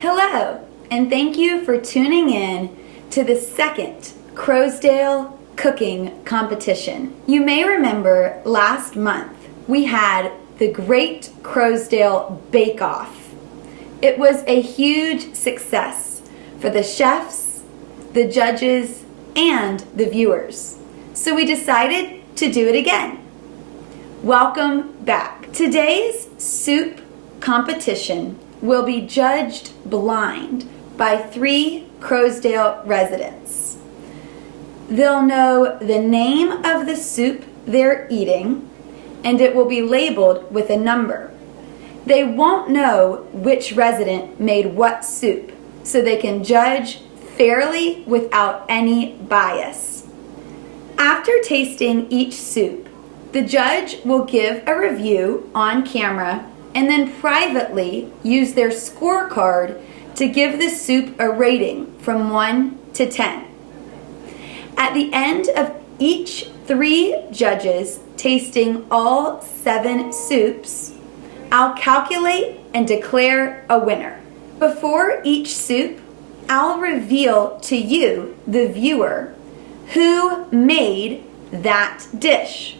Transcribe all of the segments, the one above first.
Hello, and thank you for tuning in to the second Croasdaile cooking competition. You may remember last month we had the Great Croasdaile Bake Off. It was a huge success for the chefs, the judges, and the viewers. So we decided to do it again. Welcome back. Today's soup competition will be judged blind by 3 Croasdaile residents. They'll know the name of the soup they're eating, and it will be labeled with a number. They won't know which resident made what soup, so they can judge fairly without any bias. After tasting each soup, the judge will give a review on camera and then privately use their scorecard to give the soup a rating from 1 to 10. At the end of each 3 judges tasting all 7 soups, I'll calculate and declare a winner. Before each soup, I'll reveal to you, the viewer, who made that dish.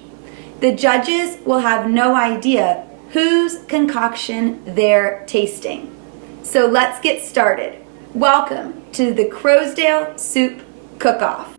The judges will have no idea whose concoction they're tasting. So let's get started. Welcome to the Croasdaile Soup Cook-Off.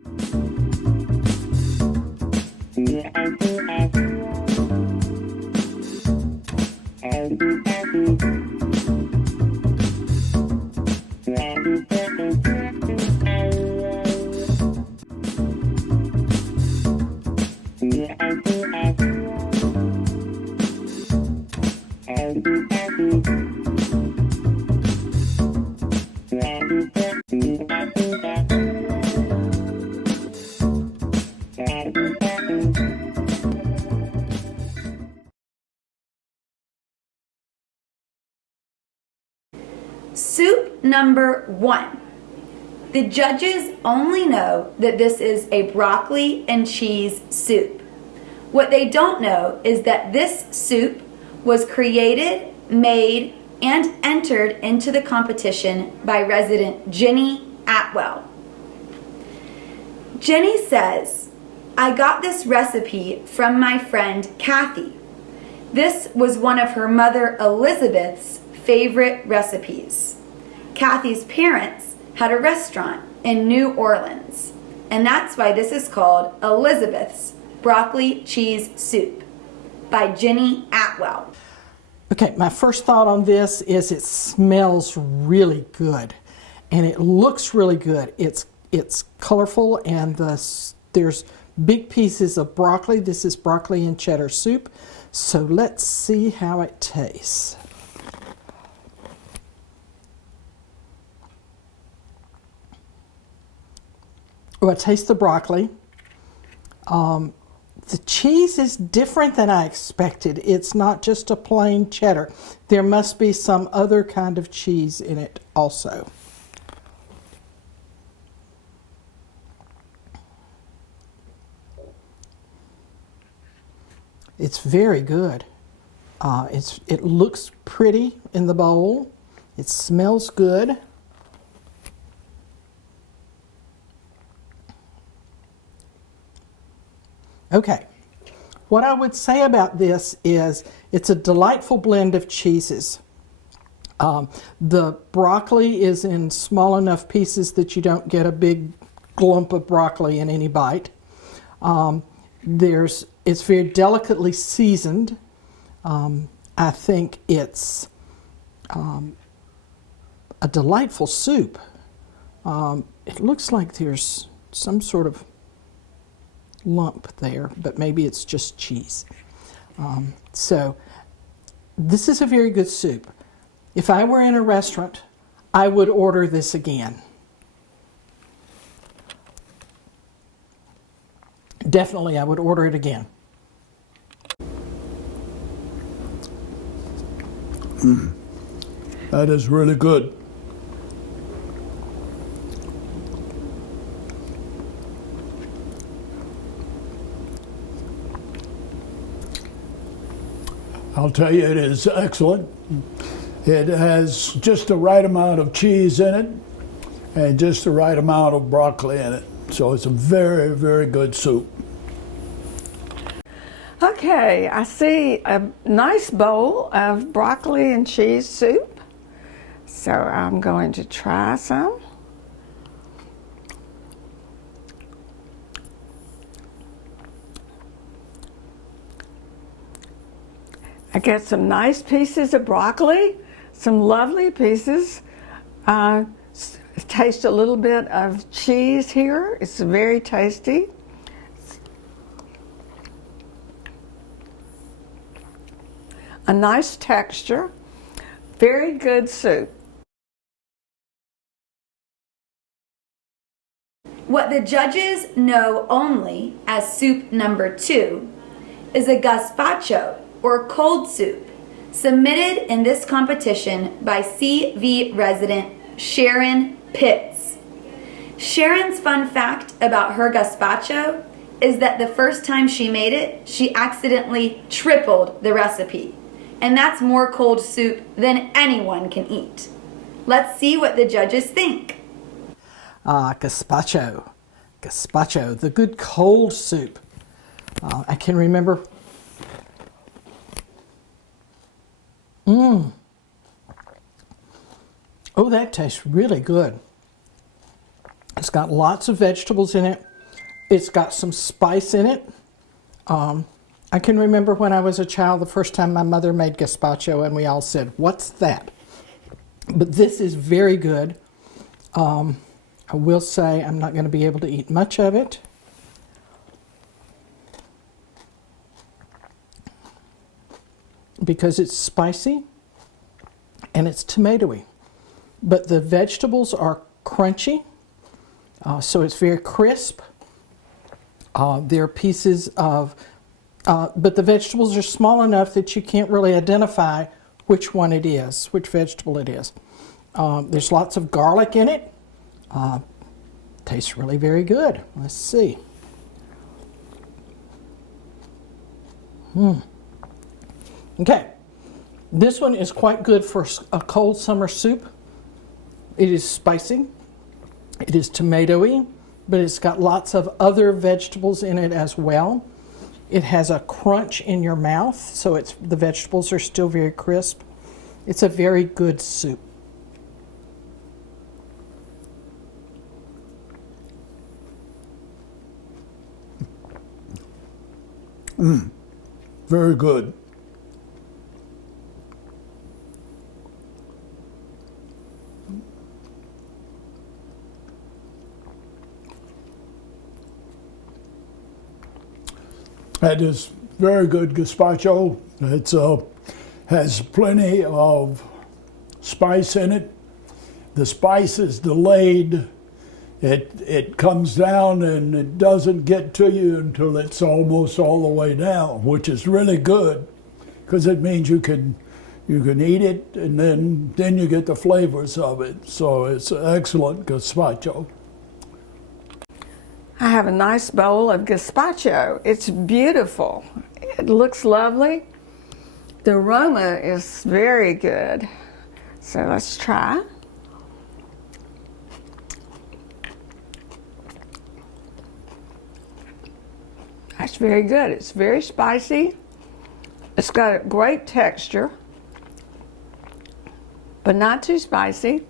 Soup number 1. The judges only know that this is a broccoli and cheese soup. What they don't know is that this soup was created, made, and entered into the competition by resident Jenny Atwell. Jenny says, "I got this recipe from my friend Kathy. This was one of her mother Elizabeth's favorite recipes. Kathy's parents had a restaurant in New Orleans, and that's why this is called Elizabeth's Broccoli Cheese Soup by Jenny Atwell." Okay, my first thought on this is it smells really good and it looks really good. It's colorful and there's big pieces of broccoli. This is broccoli and cheddar soup. So let's see how it tastes. Oh, I taste the broccoli. The cheese is different than I expected. It's not just a plain cheddar. There must be some other kind of cheese in it also. It's very good. It looks pretty in the bowl. It smells good. Okay, what I would say about this is it's a delightful blend of cheeses. The broccoli is in small enough pieces that you don't get a big glump of broccoli in any bite. It's very delicately seasoned. I think it's a delightful soup. It looks like there's some sort of lump there, but maybe it's just cheese. So This is a very good soup. If I were in a restaurant, I would order this again. Definitely, I would order it again. That is really good. I'll tell you, it is excellent. It has just the right amount of cheese in it and just the right amount of broccoli in it. So it's a very, very good soup. Okay, I see a nice bowl of broccoli and cheese soup. So I'm going to try some. I get some nice pieces of broccoli, some lovely pieces. Taste a little bit of cheese here. It's very tasty. A nice texture. Very good soup. What the judges know only as soup number 2 is a gazpacho, or cold soup, submitted in this competition by CV resident Sharon Pitts. Sharon's fun fact about her gazpacho is that the first time she made it, she accidentally tripled the recipe. And that's more cold soup than anyone can eat. Let's see what the judges think. Gazpacho, the good cold soup. I can remember. Oh, that tastes really good. It's got lots of vegetables in it. It's got some spice in it. I can remember when I was a child, the first time my mother made gazpacho, and we all said, "What's that?" But this is very good. I will say I'm not going to be able to eat much of it. Because it's spicy and it's tomatoey. But the vegetables are crunchy, so it's very crisp. There are pieces of, but the vegetables are small enough that you can't really identify which one it is, which vegetable it is. There's lots of garlic in it. Tastes really very good. Let's see. Okay, this one is quite good for a cold summer soup. It is spicy, it is tomatoey, but it's got lots of other vegetables in it as well. It has a crunch in your mouth, so the vegetables are still very crisp. It's a very good soup. Very good. That is very good gazpacho. It has plenty of spice in it. The spice is delayed. It comes down and it doesn't get to you until it's almost all the way down, which is really good because it means you can eat it and then you get the flavors of it. So it's excellent gazpacho. I have a nice bowl of gazpacho. It's beautiful. It looks lovely. The aroma is very good. So let's try. That's very good. It's very spicy. It's got a great texture, but not too spicy.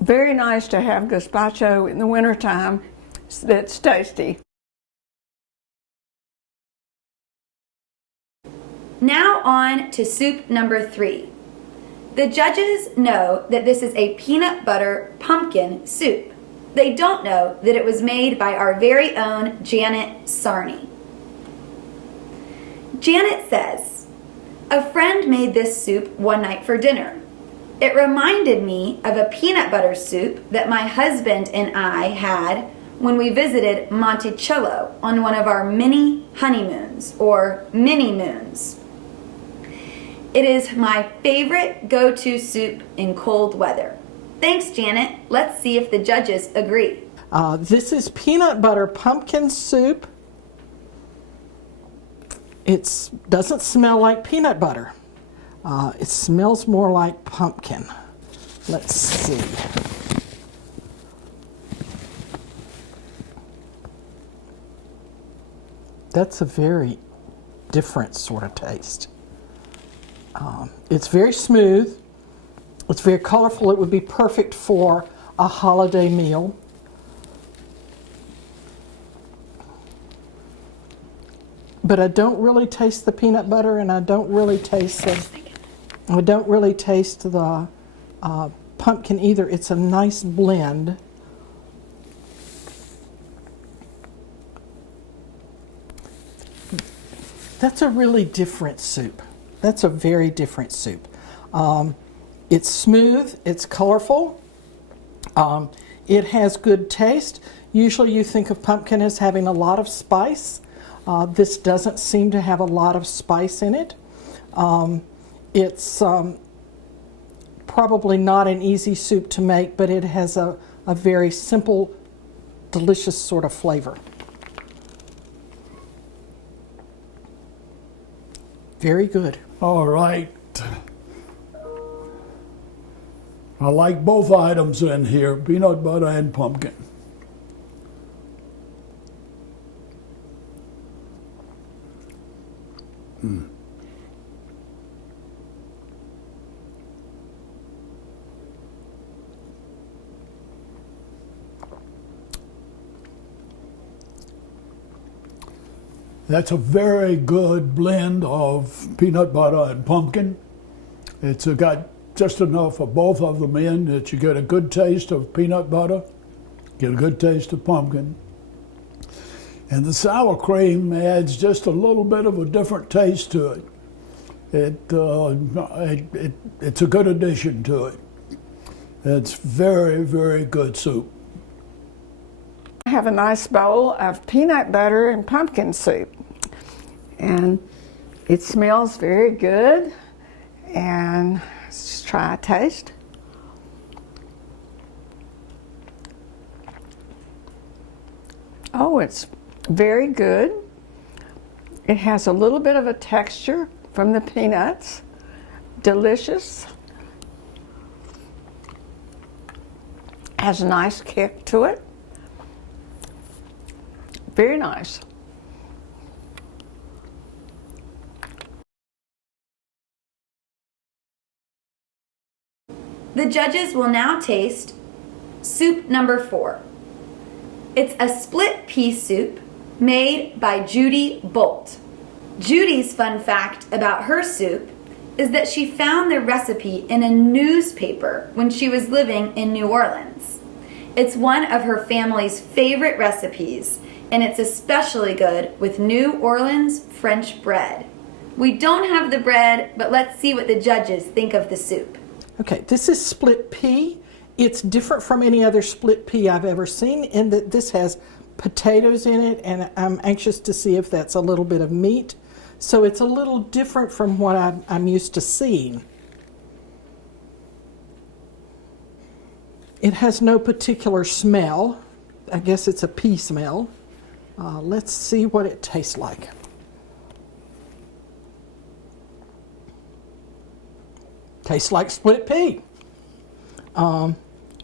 Very nice to have gazpacho in the wintertime. That's tasty. Now on to soup number 3. The judges know that this is a peanut butter pumpkin soup. They don't know that it was made by our very own Janet Sarney. Janet says, "A friend made this soup one night for dinner. It reminded me of a peanut butter soup that my husband and I had when we visited Monticello on one of our mini honeymoons or mini moons. It is my favorite go-to soup in cold weather." Thanks, Janet. Let's see if the judges agree. This is peanut butter pumpkin soup. It doesn't smell like peanut butter. It smells more like pumpkin. Let's see. That's a very different sort of taste. It's very smooth. It's very colorful. It would be perfect for a holiday meal. But I don't really taste the peanut butter, and I don't really taste the pumpkin either. It's a nice blend. That's a really different soup. That's a very different soup. It's smooth, it's colorful, it has good taste. Usually you think of pumpkin as having a lot of spice. This doesn't seem to have a lot of spice in it. It's probably not an easy soup to make, but it has a very simple, delicious sort of flavor. Very good. All right. I like both items in here, peanut butter and pumpkin. That's a very good blend of peanut butter and pumpkin. It's got just enough of both of them in that you get a good taste of peanut butter, get a good taste of pumpkin. And the sour cream adds just a little bit of a different taste to it. It's a good addition to it. It's very, very good soup. I have a nice bowl of peanut butter and pumpkin soup. And it smells very good. And let's just try a taste. Oh, it's very good. It has a little bit of a texture from the peanuts. Delicious. Has a nice kick to it. Very nice. The judges will now taste soup number 4. It's a split pea soup made by Judy Bolt. Judy's fun fact about her soup is that she found the recipe in a newspaper when she was living in New Orleans. It's one of her family's favorite recipes, and it's especially good with New Orleans French bread. We don't have the bread, but let's see what the judges think of the soup. Okay, this is split pea. It's different from any other split pea I've ever seen in that this has potatoes in it, and I'm anxious to see if that's a little bit of meat. So it's a little different from what I'm used to seeing. It has no particular smell. I guess it's a pea smell. Let's see what it tastes like. Tastes like split pea.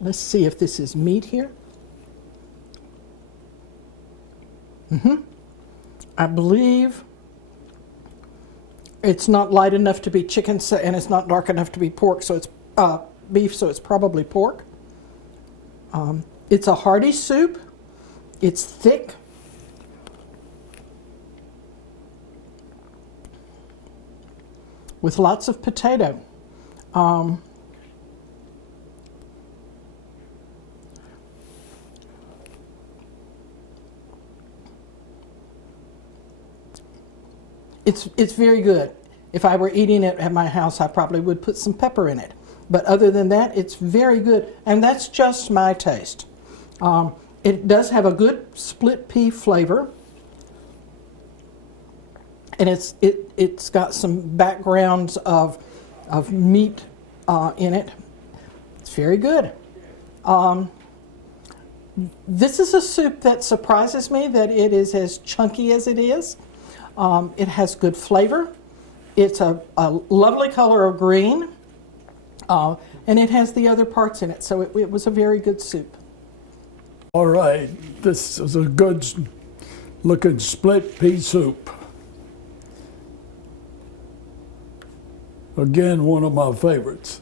Let's see if this is meat here. I believe it's not light enough to be chicken, and it's not dark enough to be pork, so it's beef, so it's probably pork. It's a hearty soup. It's thick. With lots of potato. It's very good. If I were eating it at my house, I probably would put some pepper in it. But other than that, it's very good, and that's just my taste. It does have a good split pea flavor, and it's got some backgrounds of meat in it. It's very good. This is a soup that surprises me that it is as chunky as it is. It has good flavor. It's a lovely color of green, and it has the other parts in it, so it was a very good soup. All right, this is a good looking split pea soup. Again, one of my favorites.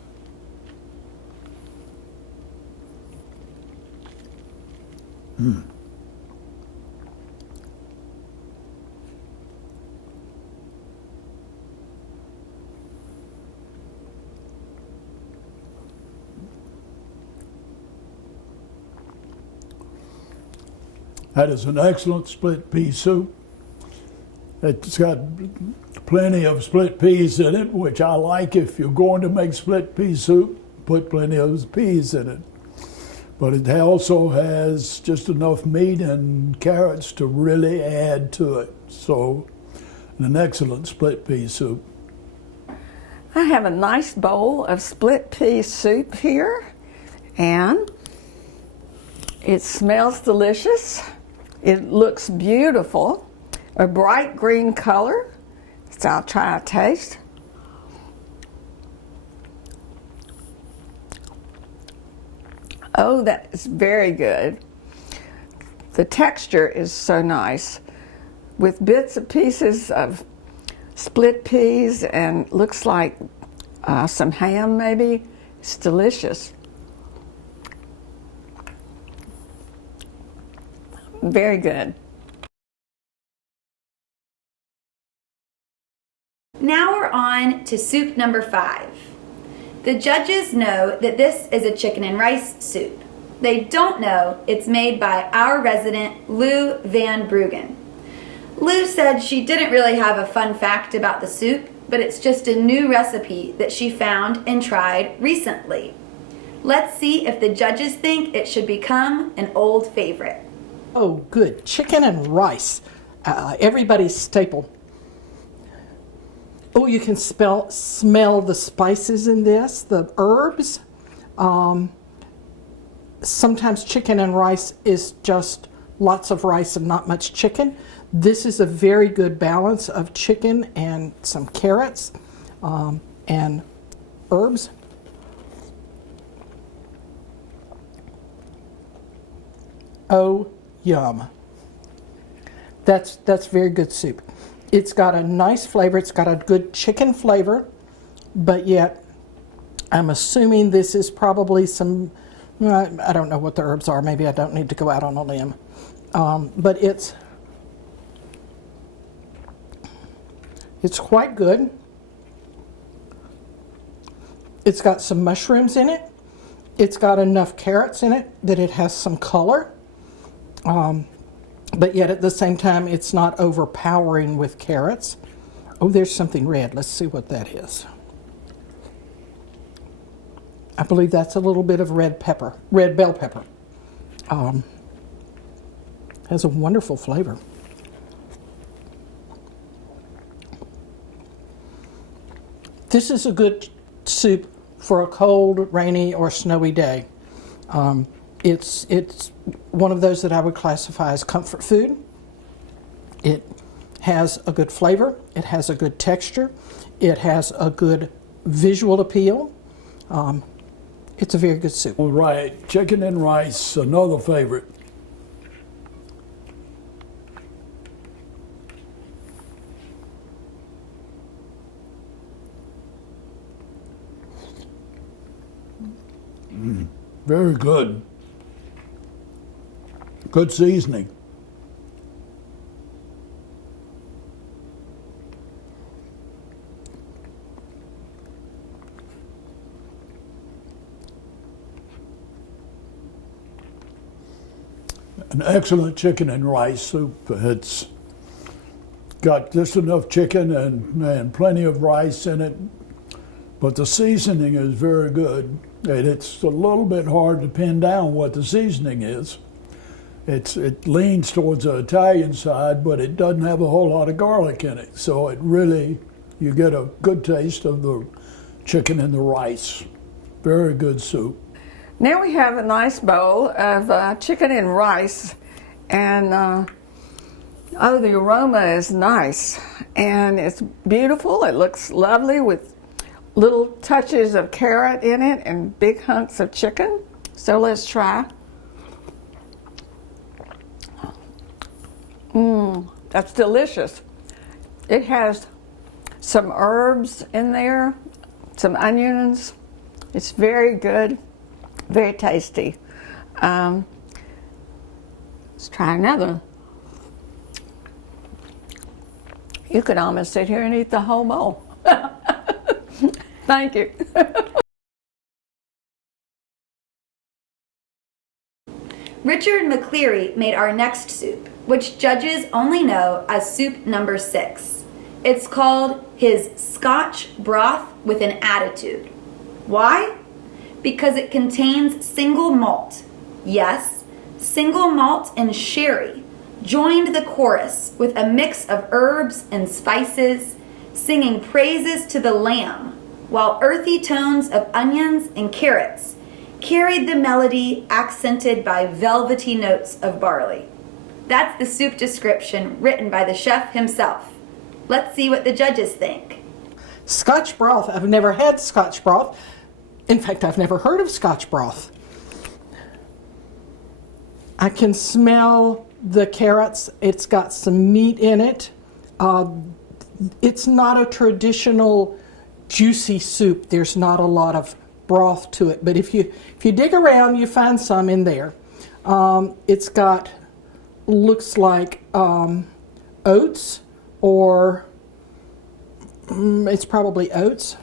That is an excellent split pea soup. It's got plenty of split peas in it, which I like. If you're going to make split pea soup, put plenty of peas in it. But it also has just enough meat and carrots to really add to it. So, an excellent split pea soup. I have a nice bowl of split pea soup here, and it smells delicious. It looks beautiful, a bright green color. So I'll try a taste. Oh, that is very good. The texture is so nice, with bits and pieces of split peas and looks like some ham maybe. It's delicious. Very good. Now we're on to soup number 5. The judges know that this is a chicken and rice soup. They don't know it's made by our resident Lou Van Bruggen. Lou said she didn't really have a fun fact about the soup, but it's just a new recipe that she found and tried recently. Let's see if the judges think it should become an old favorite. Oh, good. Chicken and rice. Everybody's staple. Oh, you can smell the spices in this, the herbs. Sometimes chicken and rice is just lots of rice and not much chicken. This is a very good balance of chicken and some carrots and herbs. Oh, yum. That's very good soup. It's got a nice flavor. It's got a good chicken flavor, but yet I'm assuming this is probably some, I don't know what the herbs are. Maybe I don't need to go out on a limb. But it's quite good. It's got some mushrooms in it. It's got enough carrots in it that it has some color. But yet at the same time, it's not overpowering with carrots. Oh, there's something red. Let's see what that is. I believe that's a little bit of red bell pepper. Has a wonderful flavor. This is a good soup for a cold, rainy, or snowy day. It's one of those that I would classify as comfort food. It has a good flavor. It has a good texture. It has a good visual appeal. It's a very good soup. All right, chicken and rice, another favorite. Very good. Good seasoning. An excellent chicken and rice soup. It's got just enough chicken and plenty of rice in it. But the seasoning is very good. And it's a little bit hard to pin down what the seasoning is. It leans towards the Italian side, but it doesn't have a whole lot of garlic in it. So it really, you get a good taste of the chicken and the rice. Very good soup. Now we have a nice bowl of chicken and rice, and oh, the aroma is nice, and it's beautiful. It looks lovely with little touches of carrot in it and big hunks of chicken. So let's try. That's delicious. It has some herbs in there, some onions. It's very good, very tasty. Let's try another. You could almost sit here and eat the whole bowl. Thank you. Richard McCleary made our next soup, which judges only know as soup number 6. It's called his Scotch broth with an attitude. Why? Because it contains single malt. Yes, single malt and sherry joined the chorus with a mix of herbs and spices, singing praises to the Lamb, while earthy tones of onions and carrots carried the melody accented by velvety notes of barley. That's the soup description written by the chef himself. Let's see what the judges think. Scotch broth. I've never had Scotch broth. In fact, I've never heard of Scotch broth. I can smell the carrots. It's got some meat in it. It's not a traditional juicy soup. There's not a lot of broth to it, but if you dig around, you find some in there. It's got, looks like oats, or it's probably oats.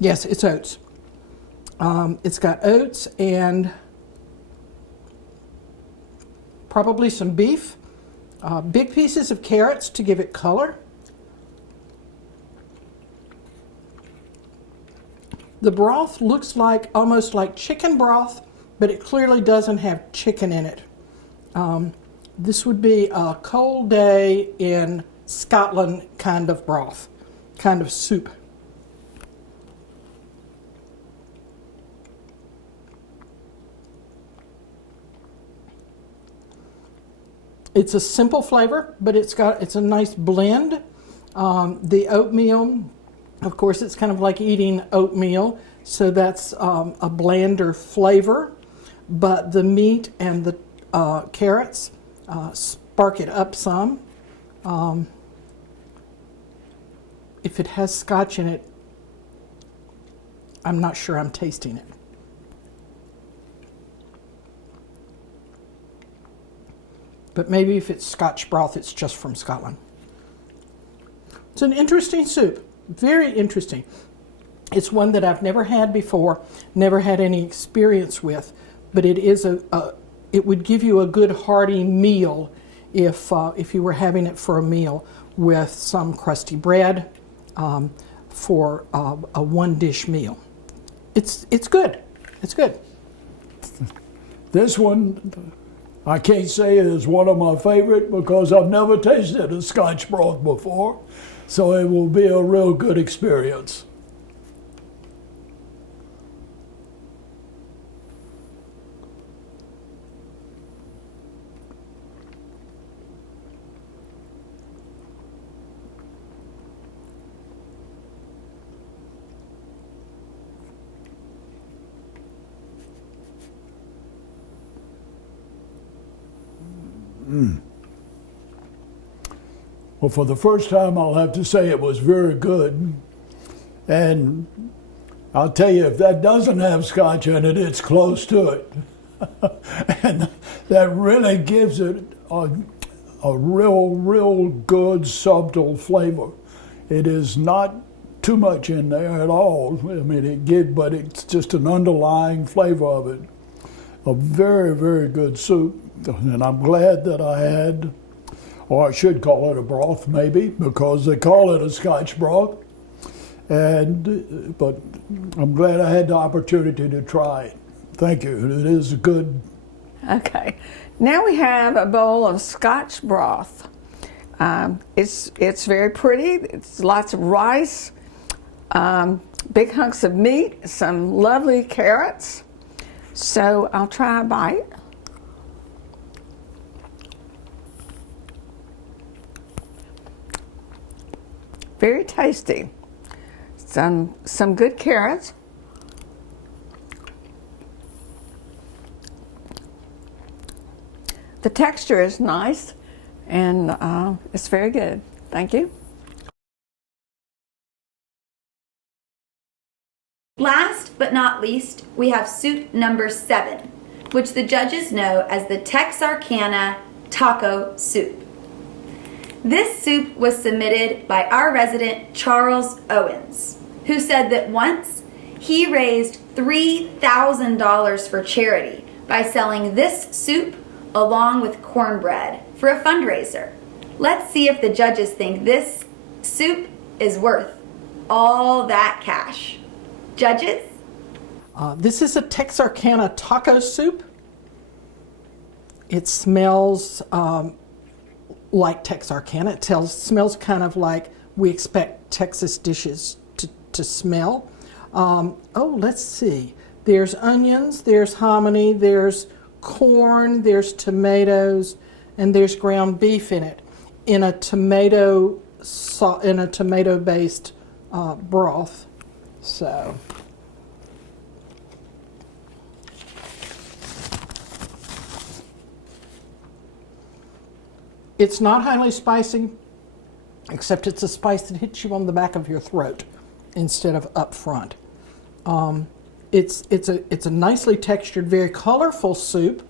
Yes, it's oats. It's got oats and probably some beef, big pieces of carrots to give it color. The broth looks like almost like chicken broth, but it clearly doesn't have chicken in it. This would be a cold day in Scotland kind of broth, kind of soup. It's a simple flavor, but it's a nice blend. The oatmeal, of course, it's kind of like eating oatmeal, so that's a blander flavor. But the meat and the carrots spark it up some. If it has Scotch in it, I'm not sure I'm tasting it. But maybe if it's Scotch broth, it's just from Scotland. It's an interesting soup, very interesting. It's one that I've never had before, never had any experience with, but it is it would give you a good hearty meal if you were having it for a meal with some crusty bread for a one-dish meal. It's good. It's good. This one, I can't say it is one of my favorite because I've never tasted a Scotch broth before, so it will be a real good experience. Well, for the first time, I'll have to say it was very good. And I'll tell you, if that doesn't have Scotch in it, it's close to it. And that really gives it a real good, subtle flavor. It is not too much in there at all. I mean, but it's just an underlying flavor of it. a very, very good soup. And I'm glad that I had, or I should call it a broth maybe, because they call it a Scotch broth. But I'm glad I had the opportunity to try it. Thank you. It is good. Okay, now we have a bowl of Scotch broth. It's very pretty. It's lots of rice, big hunks of meat, some lovely carrots. So I'll try a bite. Very tasty. Some good carrots. The texture is nice, and it's very good. Thank you. Last but not least, we have soup number 7, which the judges know as the Texarkana taco soup. This soup was submitted by our resident Charles Owens, who said that once he raised $3,000 for charity by selling this soup along with cornbread for a fundraiser. Let's see if the judges think this soup is worth all that cash. Judges? This is a Texarkana taco soup. It smells like Texarkana. It smells kind of like we expect Texas dishes to smell. Let's see. There's onions, there's hominy, there's corn, there's tomatoes, and there's ground beef in it, in a tomato-based broth. So it's not highly spicy, except it's a spice that hits you on the back of your throat instead of up front. It's a nicely textured, very colorful soup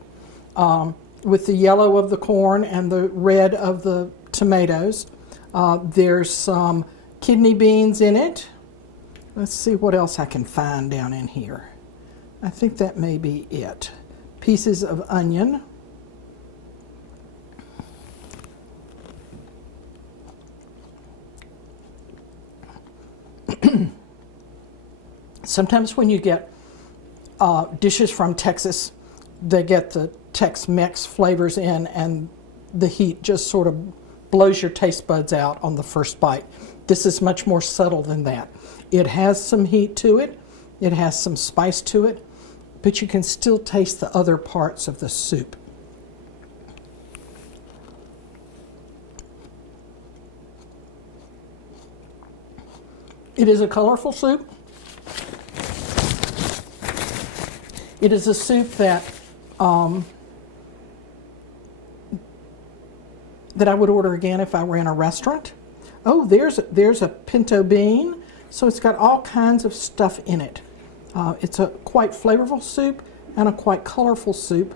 with the yellow of the corn and the red of the tomatoes. There's some kidney beans in it. Let's see what else I can find down in here. I think that may be it. Pieces of onion. Sometimes when you get dishes from Texas, they get the Tex-Mex flavors in, and the heat just sort of blows your taste buds out on the first bite. This is much more subtle than that. It has some heat to it, it has some spice to it, but you can still taste the other parts of the soup. It is a colorful soup. It is a soup that that I would order again if I were in a restaurant. Oh, there's a pinto bean. So it's got all kinds of stuff in it. It's a quite flavorful soup and a quite colorful soup.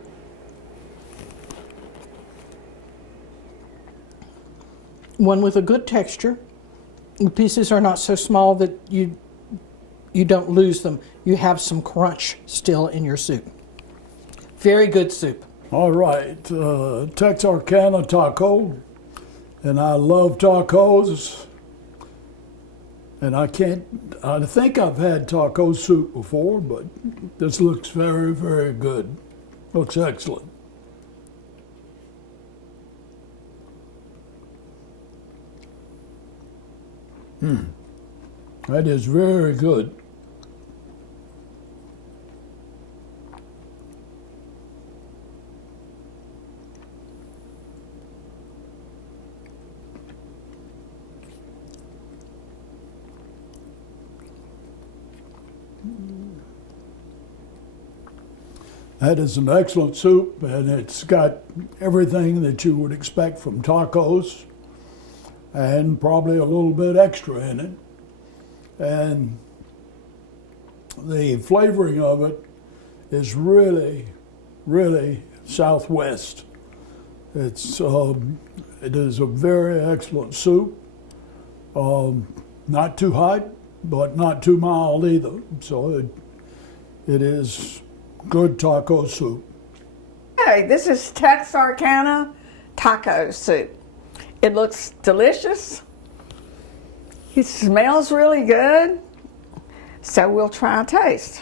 One with a good texture. The pieces are not so small that you don't lose them. You have some crunch still in your soup. Very good soup. All right, Texarkana taco, and I love tacos. And I think I've had taco soup before, but this looks very, very good. Looks excellent. That is very good. That is an excellent soup, and it's got everything that you would expect from tacos, and probably a little bit extra in it. And the flavoring of it is really, really Southwest. It is a very excellent soup. Not too hot, but not too mild either. So it is good taco soup. Hey, this is Texarkana taco soup. It looks delicious. It smells really good. So we'll try a taste.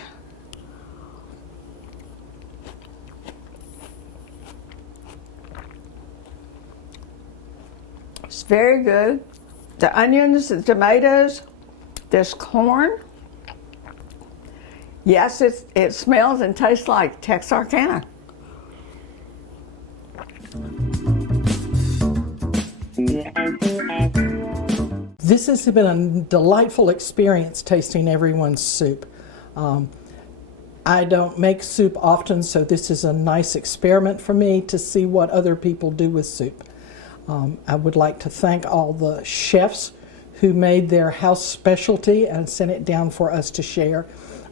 It's very good. The onions, the tomatoes, there's corn. Yes, it smells and tastes like Texarkana. This has been a delightful experience tasting everyone's soup. I don't make soup often, so this is a nice experiment for me to see what other people do with soup. I would like to thank all the chefs who made their house specialty and sent it down for us to share.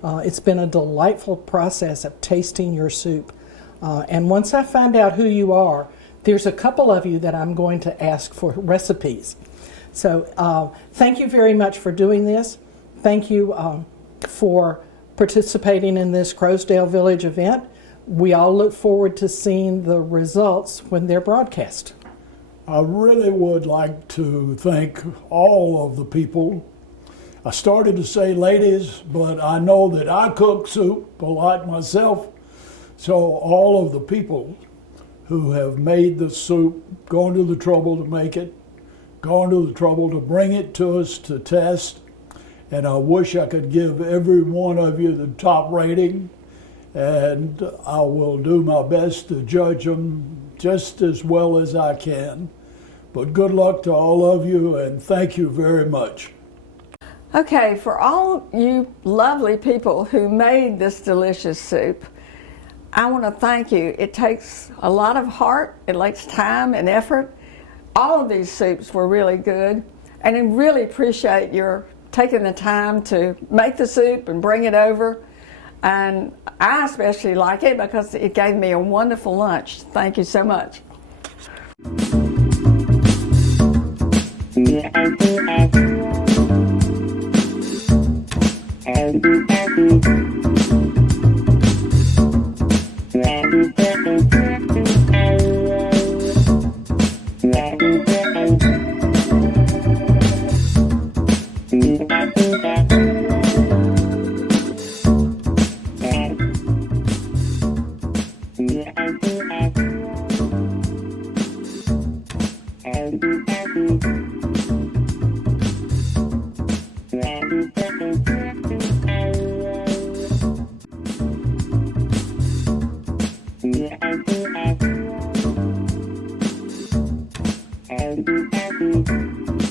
It's been a delightful process of tasting your soup. And once I find out who you are, there's a couple of you that I'm going to ask for recipes. So thank you very much for doing this. Thank you for participating in this Croasdaile Village event. We all look forward to seeing the results when they're broadcast. I really would like to thank all of the people. I started to say ladies, but I know that I cook soup a lot myself. So all of the people who have made the soup, gone to the trouble to make it, gone to the trouble to bring it to us to test. And I wish I could give every one of you the top rating. And I will do my best to judge them just as well as I can. But good luck to all of you, and thank you very much. Okay, for all you lovely people who made this delicious soup, I want to thank you. It takes a lot of heart, it takes time and effort. All of these soups were really good, and I really appreciate your taking the time to make the soup and bring it over. And I especially like it because it gave me a wonderful lunch. Thank you so much. Thank you.